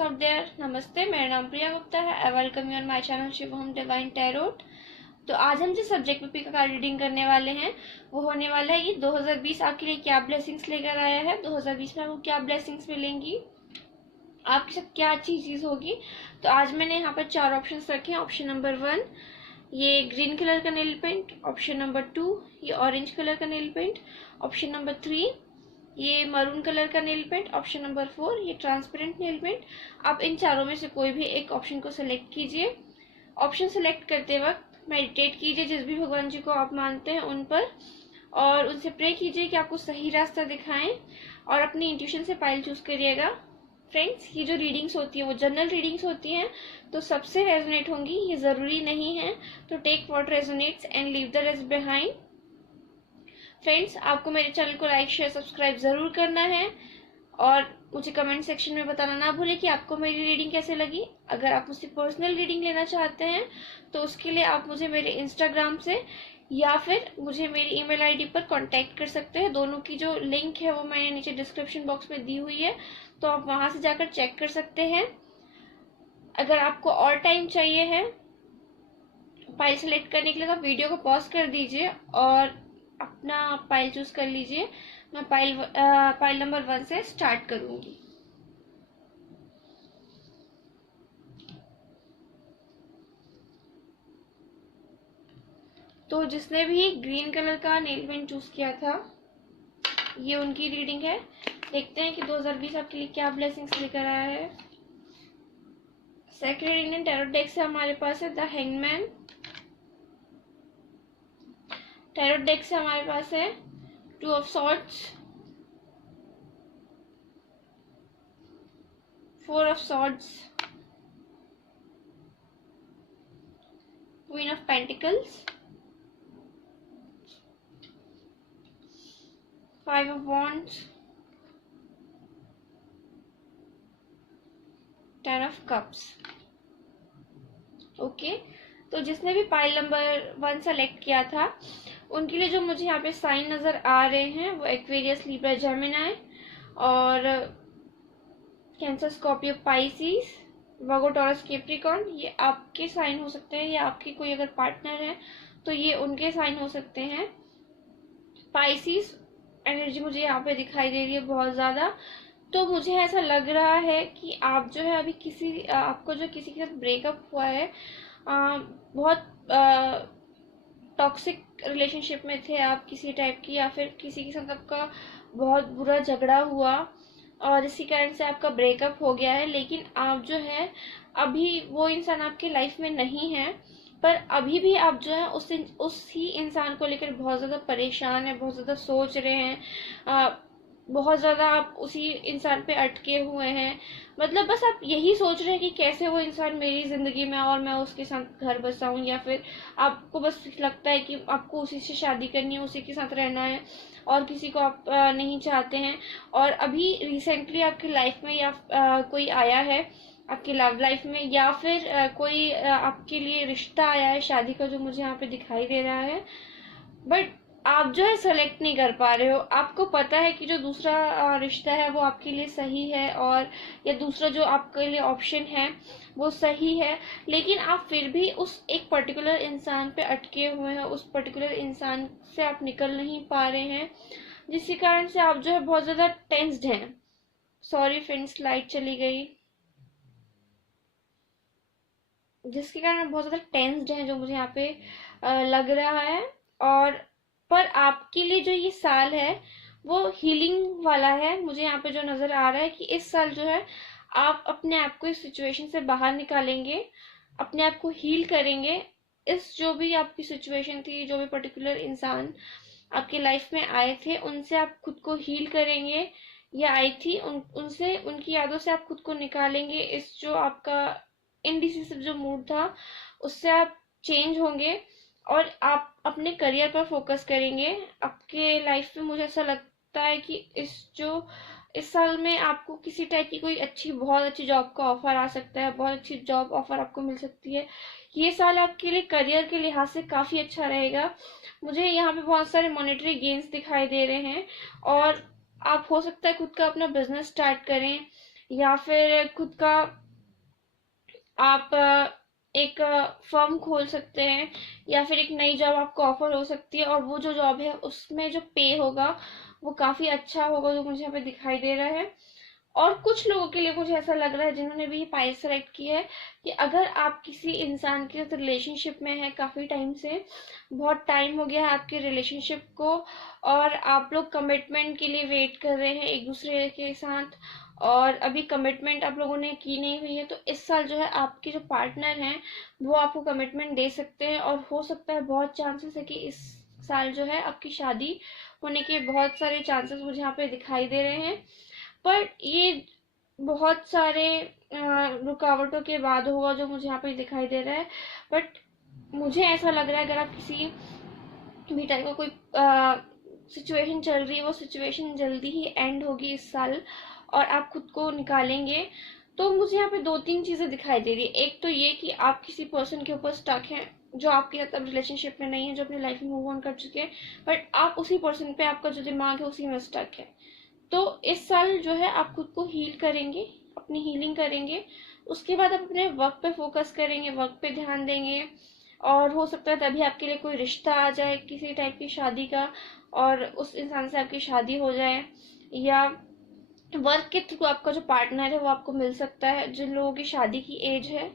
Viewers out there, नमस्ते। मेरा नाम प्रिया गुप्ता है। I welcome you on my channel Shivam divine tarot. तो आज हम जिस सब्जेक्ट पे का रीडिंग करने वाले हैं वो होने वाला है कि 2020 आपके लिए क्या ब्लेसिंग्स लेकर आया है, 2020 में आपको क्या ब्लेसिंग्स मिलेंगी, आपके साथ क्या अच्छी चीज़ होगी। तो आज मैंने यहाँ पर 4 ऑप्शंस रखे हैं। ऑप्शन नंबर 1 ये ग्रीन कलर का नेल पेंट, ऑप्शन नंबर 2 ये ऑरेंज कलर का नेल पेंट, ऑप्शन नंबर 3 ये मरून कलर का नेल पेंट, ऑप्शन नंबर 4 ये ट्रांसपेरेंट नेल पेंट। आप इन चारों में से कोई भी एक ऑप्शन को सिलेक्ट कीजिए। ऑप्शन सिलेक्ट करते वक्त मेडिटेट कीजिए जिस भी भगवान जी को आप मानते हैं उन पर, और उनसे प्रे कीजिए कि आपको सही रास्ता दिखाएं, और अपनी इंट्यूशन से पाइल चूज करिएगा। फ्रेंड्स, ये जो रीडिंग्स होती है वो जनरल रीडिंग्स होती हैं, तो सबसे रेजोनेट होंगी, ये ज़रूरी नहीं है। तो take what resonates and leave the rest behind. Friends, आपको मेरे चैनल को लाइक शेयर सब्सक्राइब ज़रूर करना है, और मुझे कमेंट सेक्शन में बताना ना भूलें कि आपको मेरी रीडिंग कैसे लगी। अगर आप मुझसे पर्सनल रीडिंग लेना चाहते हैं तो उसके लिए आप मुझे मेरे इंस्टाग्राम से या फिर मुझे मेरी ईमेल आईडी पर कांटेक्ट कर सकते हैं। दोनों की जो लिंक है वो मैंने नीचे डिस्क्रिप्शन बॉक्स में दी हुई है, तो आप वहां से जाकर चेक कर सकते हैं। अगर आपको और टाइम चाहिए है फाइल सेलेक्ट करने के लिए तो वीडियो को पॉज कर दीजिए और अपना फाइल चूज कर लीजिए। मैं फाइल नंबर 1 से स्टार्ट करूंगी। तो जिसने भी ग्रीन कलर का नेल पेंट चूज किया था, ये उनकी रीडिंग है। देखते हैं कि 2020 आपके लिए क्या ब्लेसिंग्स लेकर आया है। सेक्रेड इंडियन टैरोट डेक से हमारे पास है द हैंगमैन। टैरोट डेक से हमारे पास है 2 of swords, 4 of swords, queen of pentacles, 5 of wands, 10 of cups. Okay, तो जिसने भी पाइल नंबर 1 सेलेक्ट किया था उनके लिए जो मुझे यहाँ पे साइन नजर आ रहे हैं वो एक्वेरियस, लिब्रा, जेमिनी और कैंसर, स्कॉर्पियो, पाइसिस, वर्गो, टॉरस, कैप्रिकॉर्न। ये आपके साइन हो सकते हैं, या आपकी कोई अगर पार्टनर है तो ये उनके साइन हो सकते हैं। पाइसिस एनर्जी मुझे यहाँ पे दिखाई दे रही है बहुत ज़्यादा। तो मुझे ऐसा लग रहा है कि आप जो है अभी आपको जो किसी के साथ ब्रेकअप हुआ है, बहुत टॉक्सिक रिलेशनशिप में थे आप किसी टाइप की, या फिर किसी के साथ आपका बहुत बुरा झगड़ा हुआ और इसी कारण से आपका ब्रेकअप हो गया है। लेकिन आप जो है अभी वो इंसान आपके लाइफ में नहीं है, पर अभी भी आप जो है उस ही इंसान को लेकर बहुत ज़्यादा परेशान है, बहुत ज़्यादा सोच रहे हैं, बहुत ज़्यादा आप उसी इंसान पे अटके हुए हैं। मतलब बस आप यही सोच रहे हैं कि कैसे वो इंसान मेरी ज़िंदगी में और मैं उसके साथ घर बसाऊं, या फिर आपको बस लगता है कि आपको उसी से शादी करनी है, उसी के साथ रहना है और किसी को आप नहीं चाहते हैं। और अभी रिसेंटली आपकी लाइफ में या कोई आया है आपकी लव लाइफ में, या फिर कोई आपके लिए रिश्ता आया है शादी का, जो मुझे यहाँ पे दिखाई दे रहा है। बट आप जो है सेलेक्ट नहीं कर पा रहे हो। आपको पता है कि जो दूसरा रिश्ता है वो आपके लिए सही है, और या दूसरा जो आपके लिए ऑप्शन है वो सही है, लेकिन आप फिर भी उस एक पर्टिकुलर इंसान पे अटके हुए हैं, उस पर्टिकुलर इंसान से आप निकल नहीं पा रहे हैं, जिसके कारण से आप जो है बहुत ज़्यादा टेंस्ड हैं। सॉरी फ्रेंड्स, लाइट चली गई, जिसके कारण बहुत ज़्यादा टेंस्ड हैं जो मुझे यहाँ पे लग रहा है। और पर आपके लिए जो ये साल है वो हीलिंग वाला है। मुझे यहाँ पे जो नज़र आ रहा है कि इस साल जो है आप अपने आप को इस सिचुएशन से बाहर निकालेंगे, अपने आप को हील करेंगे। इस जो भी आपकी सिचुएशन थी, जो भी पर्टिकुलर इंसान आपकी लाइफ में आए थे, उनसे आप खुद को हील करेंगे, या आई थी उनसे, उनकी यादों से आप खुद को निकालेंगे। इस जो आपका इनडिसिसिव जो मूड था उससे आप चेंज होंगे, और आप अपने करियर पर फोकस करेंगे। आपके लाइफ में मुझे ऐसा लगता है कि इस साल में आपको किसी टाइप की कोई बहुत अच्छी जॉब का ऑफर आ सकता है, बहुत अच्छी जॉब ऑफर आपको मिल सकती है। ये साल आपके लिए करियर के लिहाज से काफ़ी अच्छा रहेगा। मुझे यहाँ पे बहुत सारे मॉनेटरी गेन्स दिखाई दे रहे हैं, और आप हो सकता है खुद का अपना बिजनेस स्टार्ट करें, या फिर खुद का आप एक फर्म खोल सकते हैं, या फिर एक नई जॉब आपको ऑफर हो सकती है, और वो जो जॉब है उसमें जो पे होगा वो काफ़ी अच्छा होगा, जो मुझे यहाँ पे दिखाई दे रहा है। और कुछ लोगों के लिए मुझे ऐसा लग रहा है, जिन्होंने भी ये पाइल सेलेक्ट की है, कि अगर आप किसी इंसान के साथ रिलेशनशिप में है काफ़ी टाइम से, बहुत टाइम हो गया है आपके रिलेशनशिप को, और आप लोग कमिटमेंट के लिए वेट कर रहे हैं एक दूसरे के साथ, और अभी कमिटमेंट आप लोगों ने की नहीं हुई है, तो इस साल जो है आपके जो पार्टनर हैं वो आपको कमिटमेंट दे सकते हैं, और हो सकता है, बहुत चांसेस है कि इस साल जो है आपकी शादी होने के बहुत सारे चांसेस मुझे यहाँ पे दिखाई दे रहे हैं। पर ये बहुत सारे रुकावटों के बाद होगा, जो मुझे यहाँ पे दिखाई दे रहा है। बट मुझे ऐसा लग रहा है, अगर आप किसी भी टाइप का कोई सिचुएशन चल रही है, वो सिचुएशन जल्दी ही एंड होगी इस साल, और आप खुद को निकालेंगे। तो मुझे यहाँ पे दो तीन चीजें दिखाई दे रही है। एक तो ये कि आप किसी पर्सन के ऊपर स्टक हैं, जो आपके साथ अब रिलेशनशिप में नहीं है, जो अपनी लाइफ में मूव ऑन कर चुके हैं, बट आप उसी पर्सन पे, आपका जो दिमाग है उसी में स्टक है। तो इस साल जो है आप खुद को हील करेंगे, अपनी हीलिंग करेंगे। उसके बाद आप अपने वर्क पे फोकस करेंगे, वर्क पे ध्यान देंगे, और हो सकता है तभी आपके लिए कोई रिश्ता आ जाए किसी टाइप की शादी का, और उस इंसान से आपकी शादी हो जाए, या वर्क के थ्रू आपका जो पार्टनर है वो आपको मिल सकता है, जिन लोगों की शादी की एज है।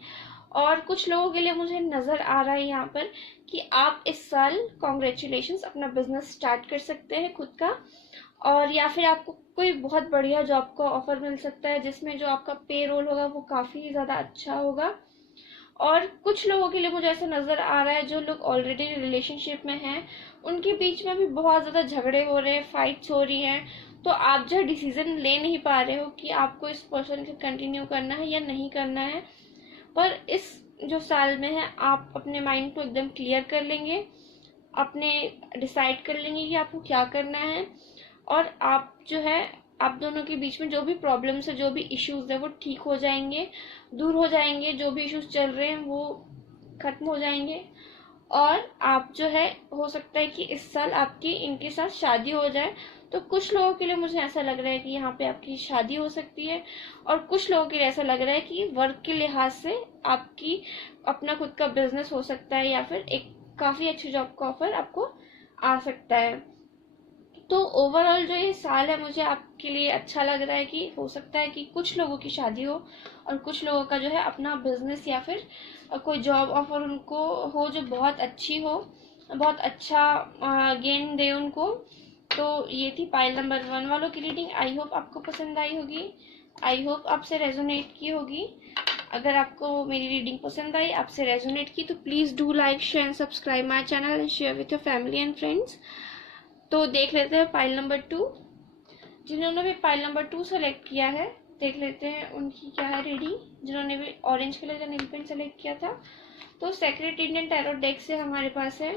और कुछ लोगों के लिए मुझे नज़र आ रहा है यहाँ पर कि आप इस साल कॉन्ग्रेचुलेशंस अपना बिजनेस स्टार्ट कर सकते हैं खुद का, और या फिर आपको कोई बहुत बढ़िया जॉब का ऑफर मिल सकता है, जिसमें जो आपका पे रोल होगा वो काफ़ी ज़्यादा अच्छा होगा। और कुछ लोगों के लिए मुझे ऐसा नज़र आ रहा है, जो लोग ऑलरेडी रिलेशनशिप में हैं उनके बीच में भी बहुत ज़्यादा झगड़े हो रहे हैं, फाइट्स हो रही हैं, तो आप जो डिसीजन ले नहीं पा रहे हो कि आपको इस पर्सन के कंटिन्यू करना है या नहीं करना है। पर इस जो साल में है, आप अपने माइंड को एकदम क्लियर कर लेंगे, अपने डिसाइड कर लेंगे कि आपको क्या करना है, और आप जो है, आप दोनों के बीच में जो भी प्रॉब्लम्स है, जो भी इश्यूज है, वो ठीक हो जाएंगे, दूर हो जाएंगे। जो भी इश्यूज चल रहे हैं वो खत्म हो जाएंगे, और आप जो है, हो सकता है कि इस साल आपकी इनके साथ शादी हो जाए। तो कुछ लोगों के लिए मुझे ऐसा लग रहा है कि यहाँ पे आपकी शादी हो सकती है, और कुछ लोगों के लिए ऐसा लग रहा है कि वर्क के लिहाज से आपकी अपना खुद का बिजनेस हो सकता है, या फिर एक काफ़ी अच्छी जॉब का ऑफर आपको आ सकता है। तो ओवरऑल जो ये साल है, मुझे आपके लिए अच्छा लग रहा है कि हो सकता है कि कुछ लोगों की शादी हो, और कुछ लोगों का जो है अपना बिजनेस या फिर कोई जॉब ऑफर उनको हो, जो बहुत अच्छी हो, बहुत अच्छा गेन दे उनको। तो ये थी पाइल नंबर 1 वालों की रीडिंग। आई होप आपको पसंद आई होगी, आई होप आपसे रेजोनेट की होगी। अगर आपको मेरी रीडिंग पसंद आई, आपसे रेजोनेट की, तो please do like, share and subscribe my channel, and share with your family and friends. तो देख लेते हैं पाइल नंबर 2। जिन्होंने भी पाइल नंबर 2 सेलेक्ट किया है, देख लेते हैं उनकी क्या है रीडिंग। जिन्होंने भी ऑरेंज कलर का नेल पेंट सेलेक्ट किया था, तो सेक्रेट इंडियन टैरो डेक से हमारे पास है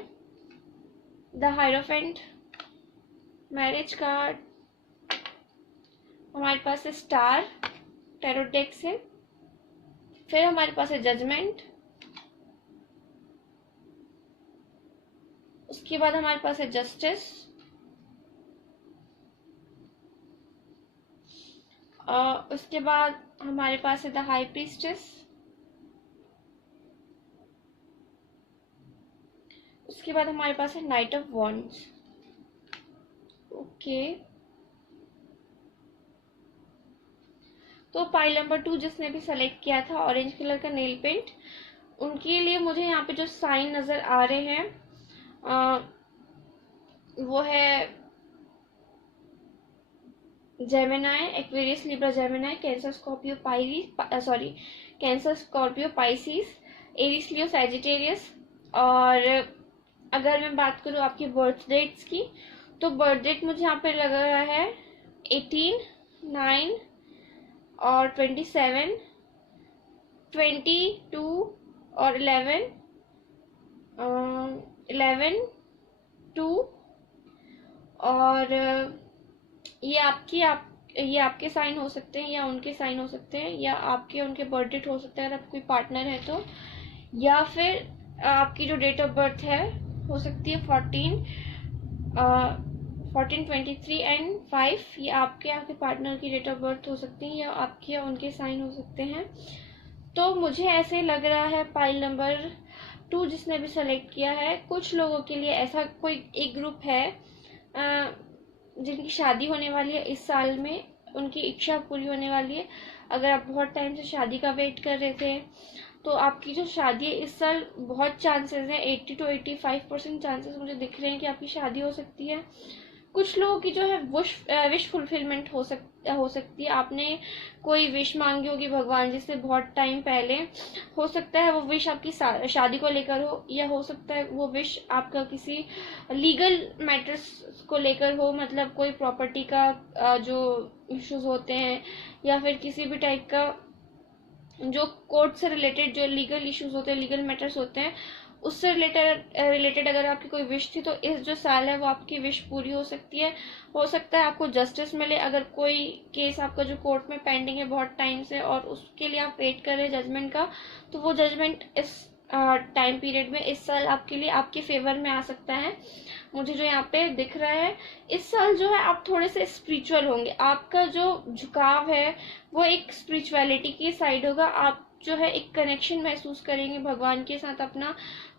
द हायरोफेंट, मैरिज कार्ड, हमारे पास है स्टार टैरो डेक से, फिर हमारे पास है जजमेंट, उसके बाद हमारे पास है जस्टिस, उसके बाद हमारे पास है द हाई प्रीस्टेस, उसके बाद हमारे पास है नाइट ऑफ वॉन्ड्स। ओके, तो पाइल नंबर 2 जिसने भी सेलेक्ट किया था ऑरेंज कलर का नेल पेंट, उनके लिए मुझे यहाँ पे जो साइन नज़र आ रहे हैं वो है Gemini, Aquarius, Libra, Gemini, Cancer, Scorpio, Cancer, Scorpio, Pisces, Aries, Leo, Sagittarius. और अगर मैं बात करूँ आपकी बर्थ डेट्स की, तो बर्थ डेट मुझे यहाँ पे लग रहा है 18, 9 और 27, 22 और 11, 11, 2, और ये आपके साइन हो सकते हैं, या उनके साइन हो सकते हैं, या आपके उनके बर्थ डेट हो सकता है, अगर कोई पार्टनर है तो, या फिर आपकी जो डेट ऑफ बर्थ है हो सकती है 14, 14, 23 एंड 5, ये आपके पार्टनर की डेट ऑफ बर्थ हो सकती है या आपके या उनके साइन हो सकते हैं। तो मुझे ऐसे लग रहा है पाइल नंबर 2 जिसने भी सेलेक्ट किया है, कुछ लोगों के लिए ऐसा कोई एक ग्रुप है जिनकी शादी होने वाली है इस साल में, उनकी इच्छा पूरी होने वाली है। अगर आप बहुत टाइम से शादी का वेट कर रहे थे तो आपकी जो शादी है इस साल बहुत चांसेस हैं, 80 to 85% चांसेस मुझे दिख रहे हैं कि आपकी शादी हो सकती है। कुछ लोगों की जो है विश फुलफिलमेंट हो सकती है। आपने कोई विश मांगी होगी भगवान जी से बहुत टाइम पहले, हो सकता है वो विश आपकी शादी को लेकर हो, या हो सकता है वो विश आपका किसी लीगल मैटर्स को लेकर हो, मतलब कोई प्रॉपर्टी का जो इश्यूज होते हैं या फिर किसी भी टाइप का जो कोर्ट से रिलेटेड जो लीगल इश्यूज होते हैं, लीगल मैटर्स होते हैं, उससे रिलेटेड अगर आपकी कोई विश थी तो इस जो साल है वो आपकी विश पूरी हो सकती है। हो सकता है आपको जस्टिस मिले, अगर कोई केस आपका जो कोर्ट में पेंडिंग है बहुत टाइम से और उसके लिए आप वेट कर रहे हैं जजमेंट का, तो वो जजमेंट इस टाइम पीरियड में इस साल आपके लिए आपके फेवर में आ सकता है। मुझे जो यहाँ पे दिख रहा है इस साल जो है आप थोड़े से स्पिरिचुअल होंगे, आपका जो झुकाव है वो एक स्पिरिचुअलिटी की साइड होगा। आप जो है एक कनेक्शन महसूस करेंगे भगवान के साथ अपना,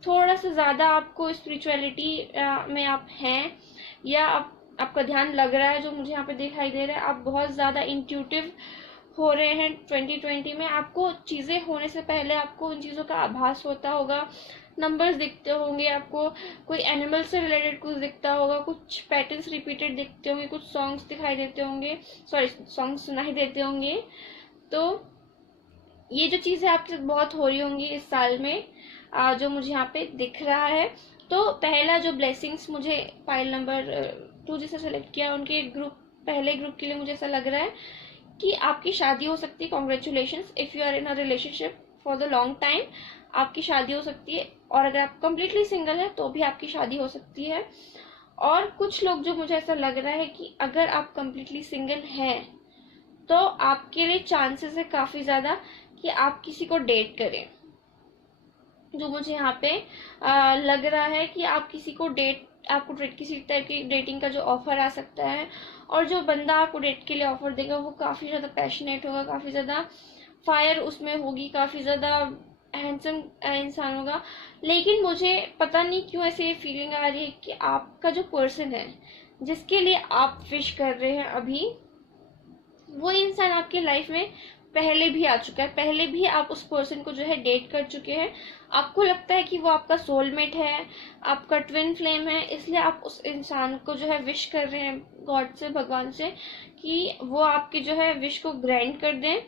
थोड़ा सा ज़्यादा आपको स्पिरिचुअलिटी में आप हैं, या आपका ध्यान लग रहा है, जो मुझे यहाँ पे दिखाई दे रहा है। आप बहुत ज़्यादा इंट्यूटिव हो रहे हैं 2020 में। आपको चीज़ें होने से पहले आपको उन चीज़ों का आभास होता होगा, नंबर्स दिखते होंगे आपको, कोई एनिमल से रिलेटेड कुछ दिखता होगा, कुछ पैटर्न्स रिपीटेड दिखते होंगे, कुछ सॉन्ग्स दिखाई देते होंगे, सॉरी सॉन्ग्स सुनाई देते होंगे। तो ये जो चीज़ें आपसे बहुत हो रही होंगी इस साल में, जो मुझे यहाँ पे दिख रहा है। तो पहला जो ब्लेसिंग्स मुझे पाइल नंबर 2 जिसे सेलेक्ट किया उनके पहले ग्रुप के लिए मुझे ऐसा लग रहा है कि आपकी शादी हो सकती है। Congratulations if you are in a relationship for the long time, आपकी शादी हो सकती है। और अगर आप कम्प्लीटली सिंगल है तो भी आपकी शादी हो सकती है। और कुछ लोग जो मुझे ऐसा लग रहा है कि अगर आप कम्प्लीटली सिंगल हैं तो आपके लिए चांसेस है काफ़ी ज़्यादा कि आप किसी को डेट करें। जो मुझे यहाँ पे लग रहा है कि आप किसी को आपको किसी टाइप की डेटिंग का जो ऑफर आ सकता है, और जो बंदा आपको डेट के लिए ऑफर देगा वो काफ़ी ज़्यादा पैशनेट होगा, काफ़ी ज़्यादा फायर उसमें होगी, काफ़ी ज़्यादा हैंडसम इंसान होगा। लेकिन मुझे पता नहीं क्यों ऐसे ये फीलिंग आ रही है कि आपका जो पर्सन है जिसके लिए आप विश कर रहे हैं अभी, वो इंसान आपकी लाइफ में पहले भी आ चुका है, पहले भी आप उस पर्सन को जो है डेट कर चुके हैं। आपको लगता है कि वो आपका सोलमेट है, आपका ट्विन फ्लेम है, इसलिए आप उस इंसान को जो है विश कर रहे हैं गॉड से, भगवान से, कि वो आपकी जो है विश को ग्रांट कर दें।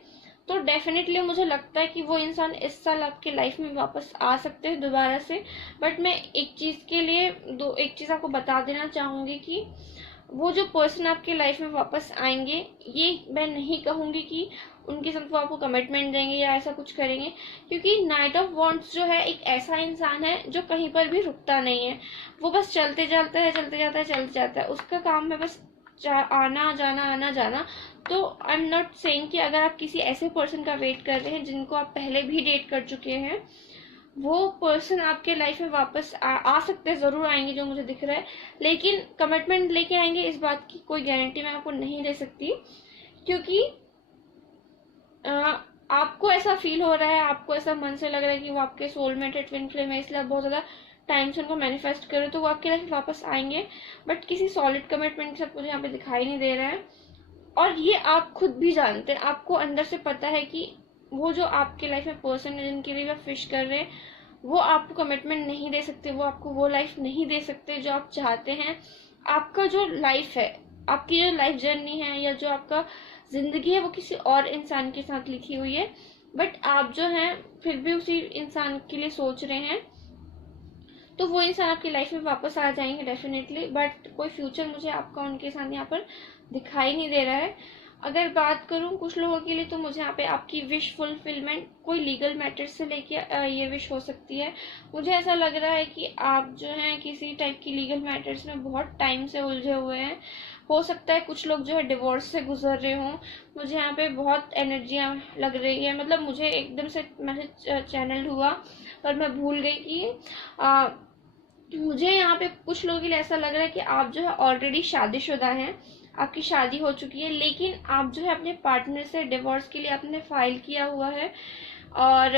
तो डेफिनेटली मुझे लगता है कि वो इंसान इस साल आपके लाइफ में वापस आ सकते हैं दोबारा से। बट मैं एक चीज़ आपको बता देना चाहूँगी कि वो जो पर्सन आपके लाइफ में वापस आएंगे, ये मैं नहीं कहूँगी कि उनके साथ वो आपको कमिटमेंट देंगे या ऐसा कुछ करेंगे, क्योंकि नाइट ऑफ वॉन्ट्स जो है एक ऐसा इंसान है जो कहीं पर भी रुकता नहीं है। वो बस चलते जाता है, चलते जाता है, उसका काम है बस आना जाना। तो आई एम नॉट सेइंग कि अगर आप किसी ऐसे पर्सन का वेट कर रहे हैं जिनको आप पहले भी डेट कर चुके हैं, वो पर्सन आपके लाइफ में वापस आ सकते हैं, ज़रूर आएंगे जो मुझे दिख रहा है। लेकिन कमिटमेंट लेके आएंगे इस बात की कोई गारंटी मैं आपको नहीं दे सकती, क्योंकि आपको ऐसा फील हो रहा है, आपको ऐसा मन से लग रहा है कि वो आपके सोलमेट है, ट्विन फ्लेम है, इसलिए आप बहुत ज़्यादा टाइम से उनको मैनिफेस्ट करो, तो वो आपके लाइफ में वापस आएंगे। बट किसी सॉलिड कमिटमेंट के साथ मुझे यहाँ पे दिखाई नहीं दे रहा है। और ये आप खुद भी जानते हैं, आपको अंदर से पता है कि वो जो आपके लाइफ में पर्सन है जिनके लिए आप विश कर रहे हैं, वो आपको कमिटमेंट नहीं दे सकते, वो आपको वो लाइफ नहीं दे सकते जो आप चाहते हैं। आपका जो लाइफ है, आपकी जो लाइफ जर्नी है, या जो आपका जिंदगी है, वो किसी और इंसान के साथ लिखी हुई है। बट आप जो हैं फिर भी उसी इंसान के लिए सोच रहे हैं, तो वो इंसान आपकी लाइफ में वापस आ जाएंगे डेफिनेटली। बट कोई फ्यूचर मुझे आपका उनके साथ यहाँ पर दिखाई नहीं दे रहा है। अगर बात करूँ कुछ लोगों के लिए, तो मुझे यहाँ पे आपकी विश फुलफिलमेंट कोई लीगल मैटर्स से लेके ये विश हो सकती है। मुझे ऐसा लग रहा है कि आप जो हैं किसी टाइप की लीगल मैटर्स में बहुत टाइम से उलझे हुए हैं। हो सकता है कुछ लोग जो है डिवोर्स से गुजर रहे हों। मुझे यहाँ पे बहुत एनर्जियाँ लग रही है, मतलब मुझे एकदम से मैसेज चैनल हुआ पर मैं भूल गई कि मुझे यहाँ पे कुछ लोगों के लिए ऐसा लग रहा है कि आप जो है ऑलरेडी शादीशुदा हैं, आपकी शादी हो चुकी है, लेकिन आप जो है अपने पार्टनर से डिवोर्स के लिए आपने फाइल किया हुआ है और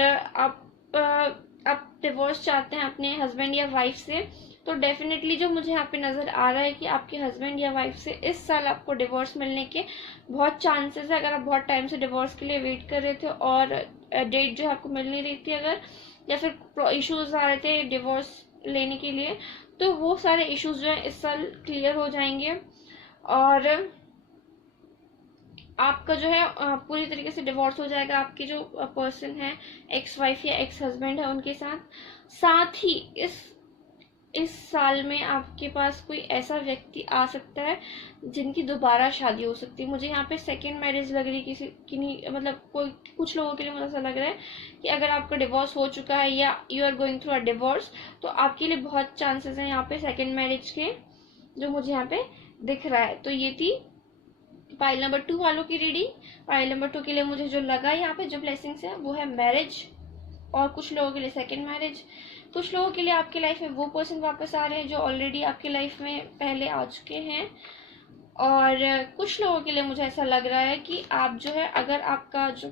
आप डिवोर्स चाहते हैं अपने हस्बैंड या वाइफ से। तो डेफिनेटली जो मुझे यहाँ पे नज़र आ रहा है कि आपके हस्बैंड या वाइफ से इस साल आपको डिवोर्स मिलने के बहुत चांसेस है। अगर आप बहुत टाइम से डिवोर्स के लिए वेट कर रहे थे और डेट जो है आपको मिल नहीं रही थी, अगर या फिर इश्यूज आ रहे थे डिवोर्स लेने के लिए, तो वो सारे इश्यूज जो है इस साल क्लियर हो जाएंगे और आपका जो है पूरी तरीके से डिवोर्स हो जाएगा आपकी जो पर्सन है, एक्स वाइफ या एक्स हस्बैंड है उनके साथ ही इस साल में आपके पास कोई ऐसा व्यक्ति आ सकता है जिनकी दोबारा शादी हो सकती है। मुझे यहाँ पे सेकेंड मैरिज लग रही है किसी की, नहीं मतलब कोई कुछ लोगों के लिए मुझे ऐसा लग रहा है कि अगर आपका डिवोर्स हो चुका है या you are going through a divorce, तो आपके लिए बहुत चांसेस हैं यहाँ पे सेकेंड मैरिज के, जो मुझे यहाँ पे दिख रहा है। तो ये थी पाइल नंबर 2 वालों की रीडिंग। पाइल नंबर 2 के लिए मुझे जो लगा यहाँ पे जो ब्लेसिंग्स है वो है मैरिज, और कुछ लोगों के लिए सेकेंड मैरिज, कुछ लोगों के लिए आपके लाइफ में वो पर्सन वापस आ रहे हैं जो ऑलरेडी आपके लाइफ में पहले आ चुके हैं, और कुछ लोगों के लिए मुझे ऐसा लग रहा है कि आप जो है अगर आपका जो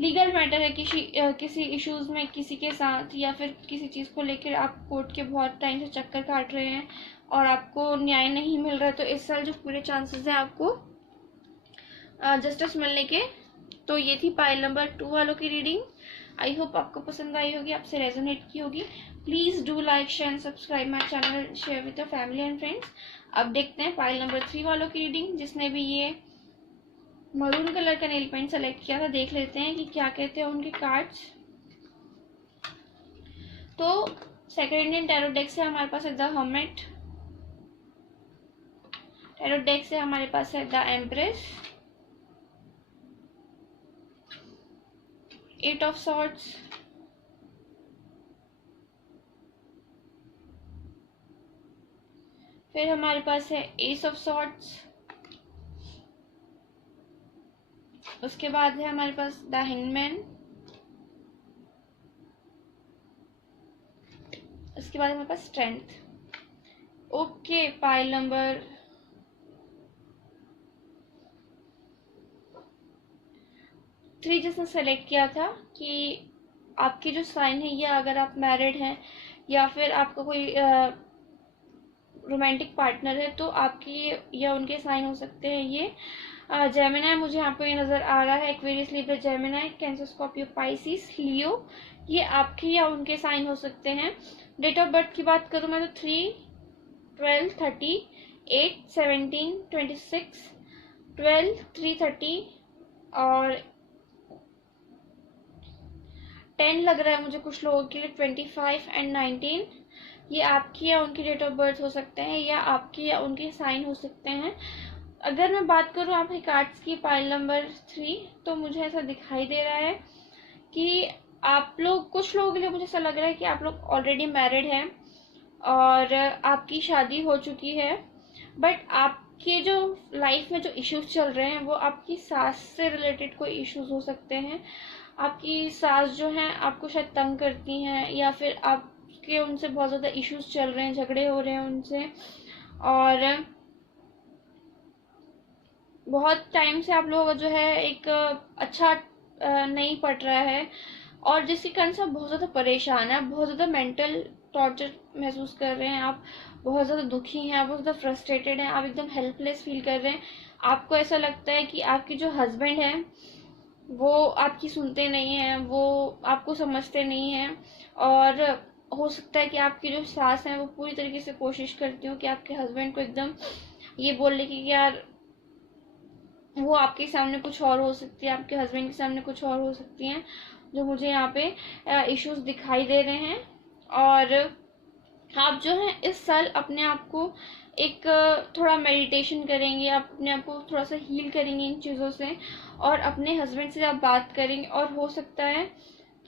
लीगल मैटर है किसी इश्यूज में किसी के साथ, या फिर किसी चीज़ को लेकर आप कोर्ट के बहुत टाइम से चक्कर काट रहे हैं और आपको न्याय नहीं मिल रहा है, तो इस साल जो पूरे चांसेस हैं आपको जस्टिस मिलने के। तो ये थी पाइल नंबर 2 वालों की रीडिंग। आई होप आपको पसंद आई होगी, आपसे रेजोनेट की होगी। Please do like share and subscribe my channel, share with your family and friends. अब देखते हैं पाइल नंबर 3 वालों की रीडिंग। जिसने भी ये मरून कलर का नेल पेंट सेलेक्ट किया था, देख लेते हैं कि क्या कहते हैं उनके कार्ड्स। तो सेकंड इंडियन टैरो डेक से हमारे पास है द हर्मिट, टैरो डेक से हमारे पास है द एम्प्रेस, 8 ऑफ सॉर्ड्स, फिर हमारे पास है एस ऑफ सॉर्ड्स, उसके बाद है हमारे पास द हैंगमैन, उसके बाद हमारे पास स्ट्रेंथ। ओके, पाइल नंबर 3 जिसने सेलेक्ट किया था कि आपकी जो साइन है, या अगर आप मैरिड हैं या फिर आपका कोई रोमांटिक पार्टनर है, तो आपकी या उनके साइन हो सकते हैं ये जेमिनी, मुझे यहाँ पे नज़र आ रहा है Aquarius, Libra, Gemini, Cancer, Scorpio, Pisces, Leo, ये आपके या उनके साइन हो सकते हैं। डेट ऑफ बर्थ की बात करूँ मैं तो 3, 12, 30, 8, 17, 26, 12, 3, 30 और 10 लग रहा है मुझे कुछ लोगों के लिए, 25 एंड 19, ये आपकी या उनकी डेट ऑफ बर्थ हो सकते हैं या आपकी या उनके साइन हो सकते हैं। अगर मैं बात करूँ आपके कार्ड्स की पाइल नंबर 3, तो मुझे ऐसा दिखाई दे रहा है कि आप लोग, कुछ लोगों के लिए मुझे ऐसा लग रहा है कि आप लोग ऑलरेडी मैरिड हैं और आपकी शादी हो चुकी है, बट आपके जो लाइफ में जो इश्यूज चल रहे हैं वो आपकी सास से रिलेटेड कोई इश्यूज हो सकते हैं। आपकी सास जो हैं आपको शायद तंग करती हैं, या फिर आपके उनसे बहुत ज़्यादा इश्यूज चल रहे हैं, झगड़े हो रहे हैं उनसे, और बहुत टाइम से आप लोगों का जो है एक अच्छा नहीं पट रहा है, और जिसके कारण से आप बहुत ज़्यादा परेशान हैं, बहुत ज़्यादा मेंटल टॉर्चर महसूस कर रहे हैं, आप बहुत ज़्यादा दुखी हैं, आप बहुत ज़्यादा फ्रस्ट्रेटेड हैं, आप एकदम हेल्पलेस फील कर रहे हैं। आपको ऐसा लगता है कि आपके जो हस्बैंड हैं वो आपकी सुनते नहीं हैं, वो आपको समझते नहीं हैं, और हो सकता है कि आपकी जो सास हैं वो पूरी तरीके से कोशिश करती हो कि आपके हस्बैंड को एकदम ये बोलने की कि यार वो आपके सामने कुछ और हो सकती है, आपके हस्बैंड के सामने कुछ और हो सकती हैं, जो मुझे यहाँ पे इश्यूज दिखाई दे रहे हैं। और आप जो है इस साल अपने आप को एक थोड़ा मेडिटेशन करेंगे, आप अपने आप को थोड़ा सा हील करेंगे इन चीज़ों से, और अपने हस्बैंड से आप बात करेंगे, और हो सकता है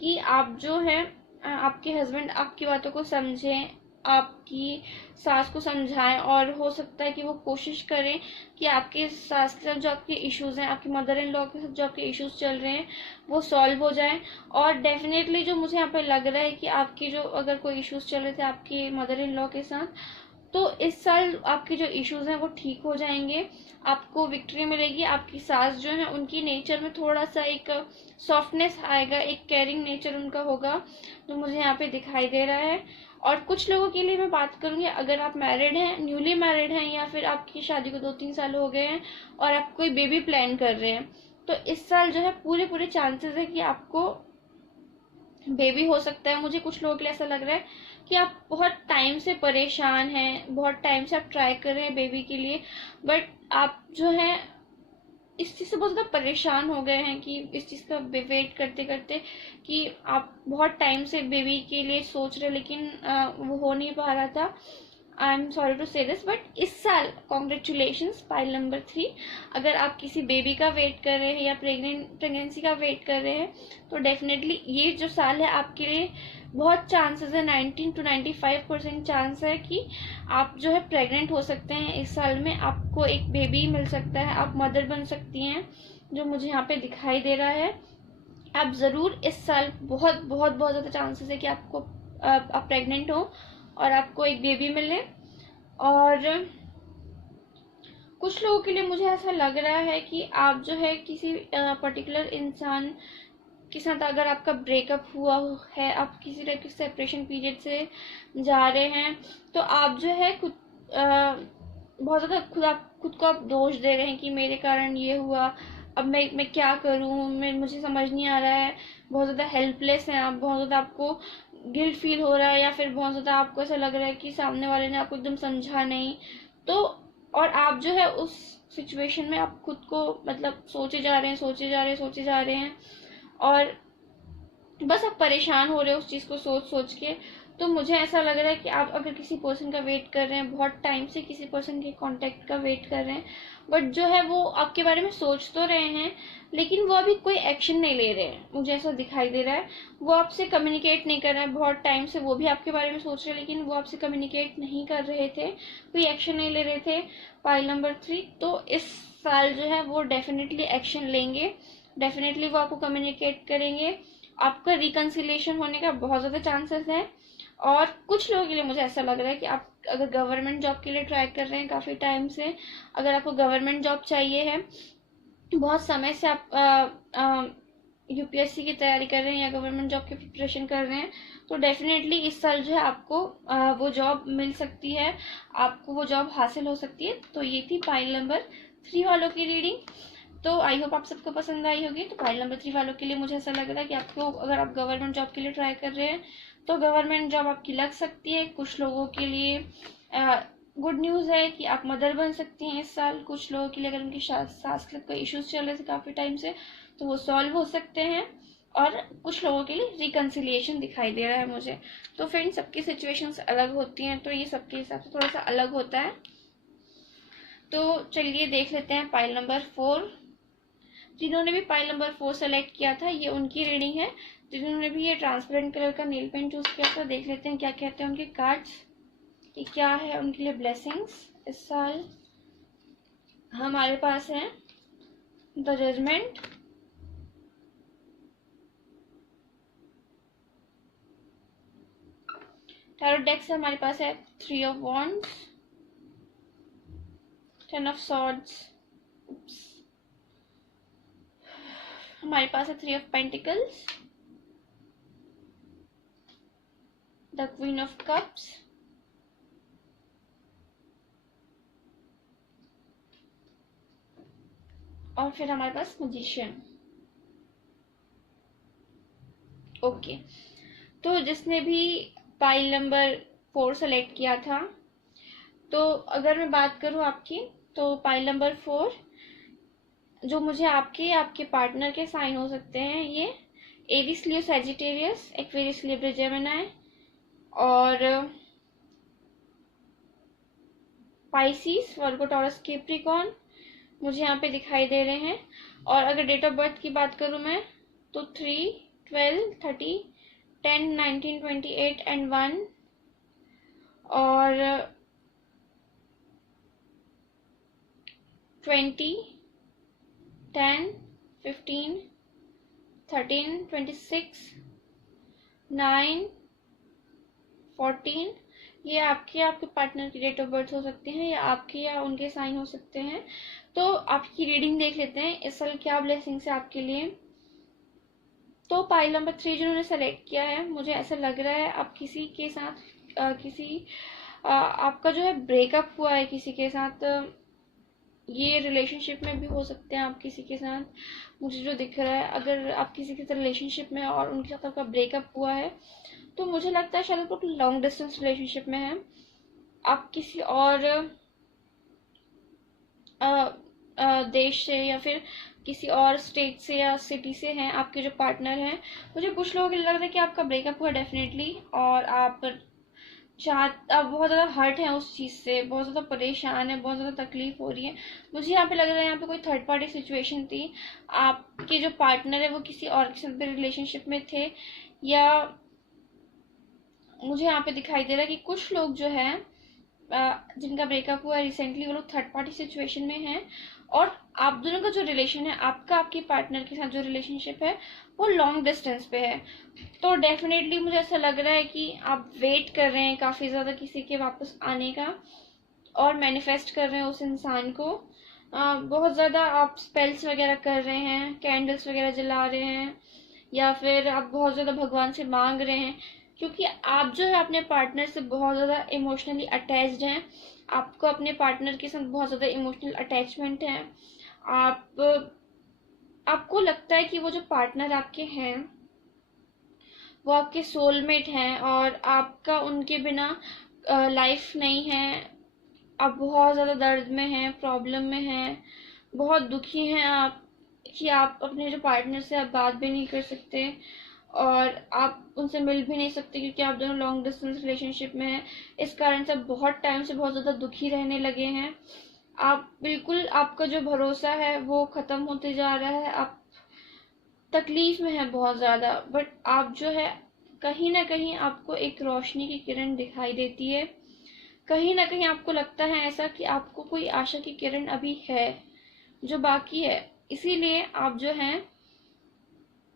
कि आप जो है आपके हस्बैंड आपकी बातों को समझें, आपकी सास को समझाएं, और हो सकता है कि वो कोशिश करें कि आपके सास के साथ जो आपके इश्यूज़ हैं, आपकी मदर इन लॉ के साथ जो आपके इश्यूज़ चल रहे हैं, वो सॉल्व हो जाएं। और डेफिनेटली जो मुझे यहाँ पे लग रहा है कि आपकी जो अगर कोई इश्यूज़ चल रहे थे आपके मदर इन लॉ के साथ, तो इस साल आपके जो इश्यूज हैं वो ठीक हो जाएंगे, आपको विक्ट्री मिलेगी। आपकी सास जो है उनकी नेचर में थोड़ा सा एक सॉफ्टनेस आएगा, एक केयरिंग नेचर उनका होगा, तो मुझे यहाँ पे दिखाई दे रहा है। और कुछ लोगों के लिए मैं बात करूंगी, अगर आप मैरिड हैं, न्यूली मैरिड हैं, या फिर आपकी शादी को 2-3 साल हो गए हैं और आप कोई बेबी प्लान कर रहे हैं, तो इस साल जो है पूरे पूरे चांसेस है कि आपको बेबी हो सकता है। मुझे कुछ लोगों के लिए ऐसा लग रहा है कि आप बहुत टाइम से परेशान हैं, बहुत टाइम से आप ट्राई कर रहे हैं बेबी के लिए, बट आप जो है इस चीज़ से बहुत ज़्यादा परेशान हो गए हैं कि इस चीज़ का वेट करते करते, कि आप बहुत टाइम से बेबी के लिए सोच रहे, लेकिन वो हो नहीं पा रहा था। आई एम सॉरी टू से दिस, बट इस साल कॉन्ग्रेचुलेशंस, पाइल नंबर 3। अगर आप किसी बेबी का वेट कर रहे हैं या प्रेगनेंसी का वेट कर रहे हैं, तो डेफिनेटली ये जो साल है आपके लिए बहुत चांसेस है, 19 to 95% चांस है कि आप जो है प्रेग्नेंट हो सकते हैं। इस साल में आपको एक बेबी मिल सकता है, आप मदर बन सकती हैं, जो मुझे यहाँ पे दिखाई दे रहा है। आप ज़रूर इस साल बहुत बहुत बहुत ज़्यादा चांसेस है कि आपको आप प्रेग्नेंट हो और आपको एक बेबी मिले। और कुछ लोगों के लिए मुझे ऐसा लग रहा है कि आप जो है किसी पर्टिकुलर इंसान के साथ अगर आपका ब्रेकअप हुआ है, आप किसी टाइप के सेपरेशन पीरियड से जा रहे हैं, तो आप जो है बहुत ज़्यादा खुद को आप दोष दे रहे हैं कि मेरे कारण ये हुआ, अब मैं क्या करूं, मुझे समझ नहीं आ रहा है। बहुत ज़्यादा हेल्पलेस हैं आप, बहुत ज़्यादा आपको गिल्ट फील हो रहा है, या फिर बहुत ज़्यादा आपको ऐसा लग रहा है कि सामने वाले ने आपको एकदम समझा नहीं। तो और आप जो है उस सिचुएशन में आप खुद को मतलब सोचे जा रहे हैं, सोचे जा रहे हैं, और बस आप परेशान हो रहे हो उस चीज़ को सोच सोच के। तो मुझे ऐसा लग रहा है कि आप अगर किसी पर्सन का वेट कर रहे हैं, बहुत टाइम से किसी पर्सन के कांटेक्ट का वेट कर रहे हैं, बट जो है वो आपके बारे में सोच तो रहे हैं, लेकिन वो अभी कोई एक्शन नहीं ले रहे हैं, मुझे ऐसा दिखाई दे रहा है। वो आपसे कम्युनिकेट नहीं कर रहे हैं, बहुत टाइम से वो भी आपके बारे में सोच रहे हैं, लेकिन वो आपसे कम्युनिकेट नहीं कर रहे थे, कोई एक्शन नहीं ले रहे थे। पाइल नंबर 3, तो इस साल जो है वो डेफिनेटली एक्शन लेंगे, डेफिनेटली वो आपको कम्युनिकेट करेंगे, आपका रिकन्सिलिएशन होने का बहुत ज़्यादा चांसेस है। और कुछ लोगों के लिए मुझे ऐसा लग रहा है कि आप अगर गवर्नमेंट जॉब के लिए ट्राई कर रहे हैं काफ़ी टाइम से, अगर आपको गवर्नमेंट जॉब चाहिए है, बहुत समय से आप यूपीएससी की तैयारी कर रहे हैं या गवर्नमेंट जॉब की प्रिपरेशन कर रहे हैं, तो डेफिनेटली इस साल जो है आपको वो जॉब मिल सकती है, आपको वो जॉब हासिल हो सकती है। तो ये थी पाइल नंबर 3 वालों की रीडिंग। तो आई होप आप सबको पसंद आई होगी। तो पाइल नंबर 3 वालों के लिए मुझे ऐसा लग रहा है कि आपको, अगर आप गवर्नमेंट जॉब के लिए ट्राई कर रहे हैं, तो गवर्नमेंट जॉब आपकी लग सकती है। कुछ लोगों के लिए गुड न्यूज़ है कि आप मदर बन सकती हैं इस साल। कुछ लोगों के लिए अगर उनकी सांस के कोई इश्यूज चल रहे थे काफ़ी टाइम से, तो वो सॉल्व हो सकते हैं। और कुछ लोगों के लिए रिकन्सिलिएशन दिखाई दे रहा है मुझे। तो फ्रेंड्स, सबकी सिचुएशंस अलग होती हैं, तो ये सबके हिसाब से थोड़ा सा अलग होता है। तो चलिए देख लेते हैं पाइल नंबर 4। जिन्होंने भी पाइल नंबर 4 सेलेक्ट किया था, ये उनकी रीडिंग है। जिन्होंने भी ये ट्रांसपेरेंट कलर का नेल पेंट चूज किया था, देख लेते हैं क्या कहते हैं उनके कार्ड्स, कि क्या है उनके लिए ब्लेसिंग्स इस साल। हमारे पास है द जजमेंट, टैरो डेक से हमारे पास है 3 ऑफ वॉन्ड्स, 10 ऑफ सॉर्ड्स, हमारे पास है 3 of pentacles, the queen of cups, और फिर हमारे पास मैजिशियन। ओके, तो जिसने भी पाइल नंबर 4 सेलेक्ट किया था, तो अगर मैं बात करूं आपकी, तो पाइल नंबर 4 जो मुझे आपके पार्टनर के साइन हो सकते हैं, ये Eris, Leo, Sagittarius, Aquarius, Libra, Gemini और पाइसिस, वर्गो, टॉरस, कैप्रिकॉर्न मुझे यहाँ पे दिखाई दे रहे हैं। और अगर डेट ऑफ बर्थ की बात करूँ मैं, तो 3, 12, 30, 10, 19, 28 एंड 1 और 20, 10, 15, 13, 26, 9, 14, ये आपके पार्टनर की डेट ऑफ बर्थ हो सकते हैं, या आपके या उनके साइन हो सकते हैं। तो आपकी रीडिंग देख लेते हैं इस साल क्या ब्लेसिंग्स है आपके लिए। तो पाइल नंबर 3 जिन्होंने सेलेक्ट किया है, मुझे ऐसा लग रहा है आप किसी के साथ आपका जो है ब्रेकअप हुआ है किसी के साथ। ये रिलेशनशिप में भी हो सकते हैं आप किसी के साथ, मुझे जो दिख रहा है। अगर आप किसी के साथ रिलेशनशिप में और उनके साथ आपका ब्रेकअप हुआ है, तो मुझे लगता है शायद आप लॉन्ग डिस्टेंस रिलेशनशिप में हैं। आप किसी और देश से या फिर किसी और स्टेट से या सिटी से हैं आपके जो पार्टनर हैं। मुझे कुछ लोगों को लग रहा है कि आपका ब्रेकअप हुआ डेफिनेटली, और आप बहुत ज़्यादा हर्ट है उस चीज़ से, बहुत ज़्यादा परेशान है, बहुत ज़्यादा तकलीफ हो रही है। मुझे यहाँ पे लग रहा है यहाँ पे कोई थर्ड पार्टी सिचुएशन थी। आपके जो पार्टनर है वो किसी और के साथ भी रिलेशनशिप में थे, या मुझे यहाँ पे दिखाई दे रहा है कि कुछ लोग जो है जिनका ब्रेकअप हुआ है रिसेंटली, वो लोग थर्ड पार्टी सिचुएशन में हैं। और आप दोनों का जो रिलेशन है, आपका आपके पार्टनर के साथ जो रिलेशनशिप है, वो लॉन्ग डिस्टेंस पे है। तो डेफिनेटली मुझे ऐसा लग रहा है कि आप वेट कर रहे हैं काफ़ी ज़्यादा किसी के वापस आने का, और मैनिफेस्ट कर रहे हैं उस इंसान को। बहुत ज़्यादा आप स्पेल्स वगैरह कर रहे हैं, कैंडल्स वगैरह जला रहे हैं, या फिर आप बहुत ज़्यादा भगवान से मांग रहे हैं, क्योंकि आप जो है अपने पार्टनर से बहुत ज़्यादा इमोशनली अटैच्ड हैं। आपको अपने पार्टनर के साथ बहुत ज़्यादा इमोशनल अटैचमेंट है। आपको लगता है कि वो जो पार्टनर आपके हैं वो आपके सोलमेट हैं, और आपका उनके बिना लाइफ नहीं है। आप बहुत ज़्यादा दर्द में हैं, प्रॉब्लम में हैं, बहुत दुखी हैं आप कि आप अपने जो पार्टनर से आप बात भी नहीं कर सकते, और आप उनसे मिल भी नहीं सकते, क्योंकि आप दोनों लॉन्ग डिस्टेंस रिलेशनशिप में हैं। इस कारण से बहुत टाइम से बहुत ज़्यादा दुखी रहने लगे हैं। आप बिल्कुल, आपका जो भरोसा है वो ख़त्म होते जा रहा है। आप तकलीफ में है बहुत ज़्यादा, बट आप जो है कहीं ना कहीं आपको एक रोशनी की किरण दिखाई देती है। कहीं ना कहीं आपको लगता है ऐसा कि आपको कोई आशा की किरण अभी है जो बाकी है। इसीलिए आप जो हैं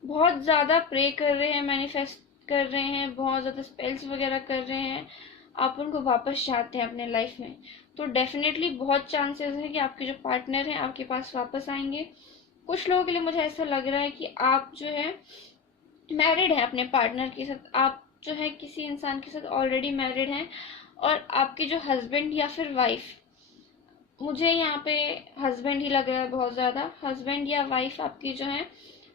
बहुत ज़्यादा प्रे कर रहे हैं, मैनिफेस्ट कर रहे हैं, बहुत ज़्यादा स्पेल्स वगैरह कर रहे हैं। आप उनको वापस चाहते हैं अपने लाइफ में। तो डेफिनेटली बहुत चांसेस है कि आपके जो पार्टनर हैं आपके पास वापस आएंगे। कुछ लोगों के लिए मुझे ऐसा लग रहा है कि आप जो है मैरिड हैं अपने पार्टनर के साथ। आप जो है किसी इंसान के साथ ऑलरेडी मैरिड हैं, और आपके जो हस्बैंड या फिर वाइफ, मुझे यहाँ पे हस्बैंड ही लग रहा है बहुत ज़्यादा। हस्बैंड या वाइफ आपकी जो है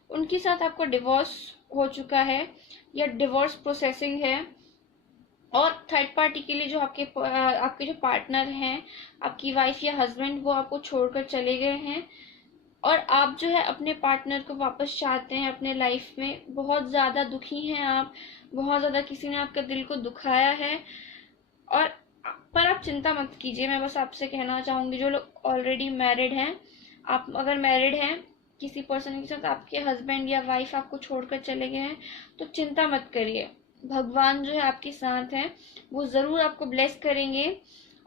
उनके साथ आपको डिवोर्स हो चुका है, या डिवोर्स प्रोसेसिंग है। और थर्ड पार्टी के लिए जो आपके जो पार्टनर हैं, आपकी वाइफ या हस्बैंड, वो आपको छोड़कर चले गए हैं, और आप जो है अपने पार्टनर को वापस चाहते हैं अपने लाइफ में। बहुत ज़्यादा दुखी हैं आप, बहुत ज़्यादा किसी ने आपका दिल को दुखाया है। और पर आप चिंता मत कीजिए, मैं बस आपसे कहना चाहूँगी, जो लोग ऑलरेडी मैरिड हैं, आप अगर मैरिड हैं किसी पर्सन के साथ, आपके हस्बैंड या वाइफ आपको छोड़कर चले गए हैं, तो चिंता मत करिए। भगवान जो है आपके साथ हैं, वो ज़रूर आपको ब्लेस करेंगे,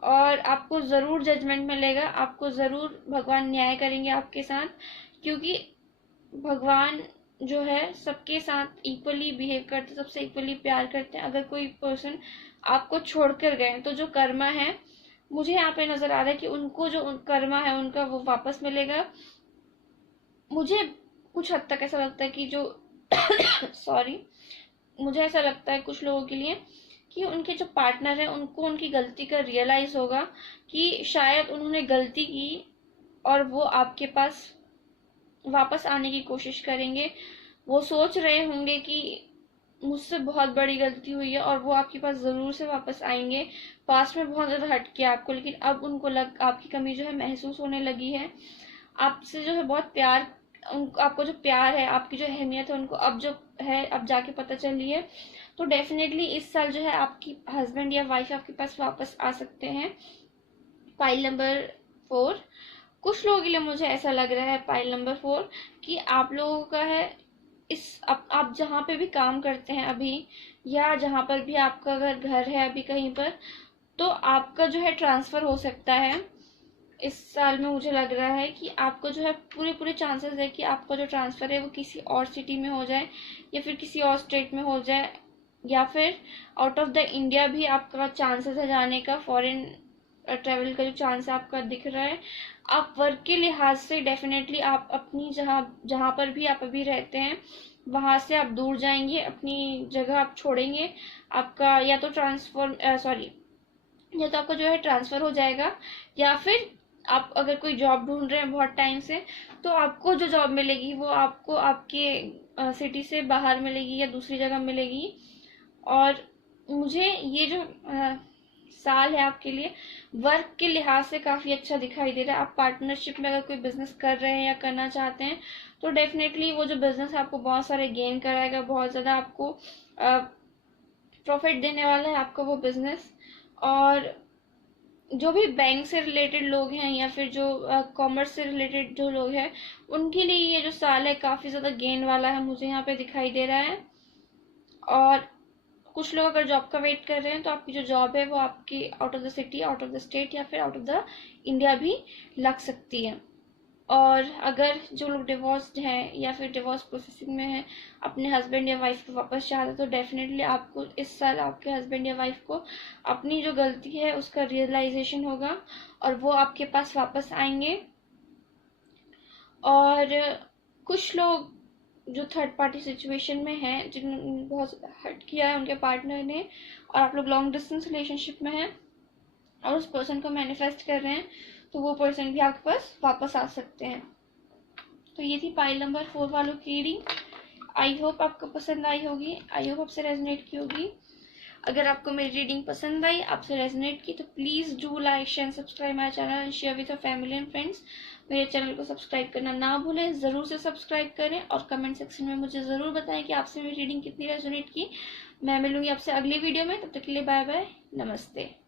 और आपको ज़रूर जजमेंट मिलेगा। आपको ज़रूर भगवान न्याय करेंगे आपके साथ, क्योंकि भगवान जो है सबके साथ इक्वली बिहेव करते, सबसे इक्वली प्यार करते हैं। अगर कोई पर्सन आपको छोड़कर गए तो जो कर्मा है, मुझे यहाँ पे नज़र आ रहा है कि उनको जो कर्मा है उनका वो वापस मिलेगा। मुझे कुछ हद तक ऐसा लगता है कि जो सॉरी, मुझे ऐसा लगता है कुछ लोगों के लिए कि उनके जो पार्टनर है उनको उनकी गलती का रियलाइज होगा कि शायद उन्होंने गलती की, और वो आपके पास वापस आने की कोशिश करेंगे। वो सोच रहे होंगे कि मुझसे बहुत बड़ी गलती हुई है, और वो आपके पास ज़रूर से वापस आएंगे। पास्ट में बहुत ज़्यादा हट किया आपको, लेकिन अब उनको आपकी कमी जो है महसूस होने लगी है। आपसे जो है बहुत प्यार, आपको जो प्यार है, आपकी जो अहमियत है, उनको अब जो है अब जाके पता चली है। तो डेफिनेटली इस साल जो है आपकी हस्बैंड या वाइफ आपके पास वापस आ सकते हैं। पाइल नंबर 4, कुछ लोगों के लिए मुझे ऐसा लग रहा है पाइल नंबर 4 कि आप लोगों का है आप जहाँ पे भी काम करते हैं अभी, या जहाँ पर भी आपका अगर घर है अभी कहीं पर, तो आपका जो है ट्रांसफ़र हो सकता है इस साल में। मुझे लग रहा है कि आपको जो है पूरे चांसेस है कि आपका जो ट्रांसफ़र है वो किसी और सिटी में हो जाए, या फिर किसी और स्टेट में हो जाए, या फिर आउट ऑफ द इंडिया भी आपका चांसेस है जाने का। फॉरेन ट्रैवल का जो चांस है आपका दिख रहा है। आप वर्क के लिहाज से डेफिनेटली आप अपनी जहाँ पर भी आप अभी रहते हैं वहाँ से आप दूर जाएंगे, अपनी जगह आप छोड़ेंगे। आपका या तो या तो आपका जो है ट्रांसफ़र हो जाएगा, या फिर आप अगर कोई जॉब ढूंढ रहे हैं बहुत टाइम से, तो आपको जो जॉब मिलेगी वो आपको आपके सिटी से बाहर मिलेगी या दूसरी जगह मिलेगी। और मुझे ये जो साल है आपके लिए वर्क के लिहाज से काफ़ी अच्छा दिखाई दे रहा है। आप पार्टनरशिप में अगर कोई बिजनेस कर रहे हैं या करना चाहते हैं तो डेफिनेटली वो जो बिजनेस आपको बहुत सारे गेन कराएगा, बहुत ज़्यादा आपको प्रॉफिट देने वाला है आपका वो बिजनेस। और जो भी बैंक से रिलेटेड लोग हैं या फिर जो कॉमर्स से रिलेटेड जो लोग हैं उनके लिए ये जो साल है काफ़ी ज़्यादा गेन वाला है, मुझे यहाँ पे दिखाई दे रहा है। और कुछ लोग अगर जॉब का वेट कर रहे हैं तो आपकी जो जॉब है वो आपकी out of the city, out of the state या फिर आउट ऑफ द इंडिया भी लग सकती है। और अगर जो लोग डिवोर्स्ड हैं या फिर डिवोर्स प्रोसेसिंग में हैं, अपने हस्बैंड या वाइफ को वापस चाहते हैं, तो डेफिनेटली आपको इस साल आपके हस्बैंड या वाइफ को अपनी जो गलती है उसका रियलाइजेशन होगा और वो आपके पास वापस आएंगे। और कुछ लोग जो थर्ड पार्टी सिचुएशन में हैं, जिन्होंने बहुत हर्ट किया है उनके पार्टनर ने, और आप लोग लॉन्ग डिस्टेंस रिलेशनशिप में हैं और उस पर्सन को मैनिफेस्ट कर रहे हैं, तो वो पर्सन भी आपके पास वापस आ सकते हैं। तो ये थी पाइल नंबर 4 वालों की रीडिंग। आई होप आपको पसंद आई होगी, आई होप आपसे रेजोनेट की होगी। अगर आपको मेरी रीडिंग पसंद आई, आपसे रेजोनेट की, तो please do like share subscribe my channel and share with your family and friends. मेरे चैनल को सब्सक्राइब करना ना भूलें, ज़रूर से सब्सक्राइब करें और कमेंट सेक्शन में मुझे ज़रूर बताएं कि आपसे मेरी रीडिंग कितनी रेजोनेट की। मैं मिलूंगी आपसे अगली वीडियो में, तब तक के लिए बाय बाय, नमस्ते।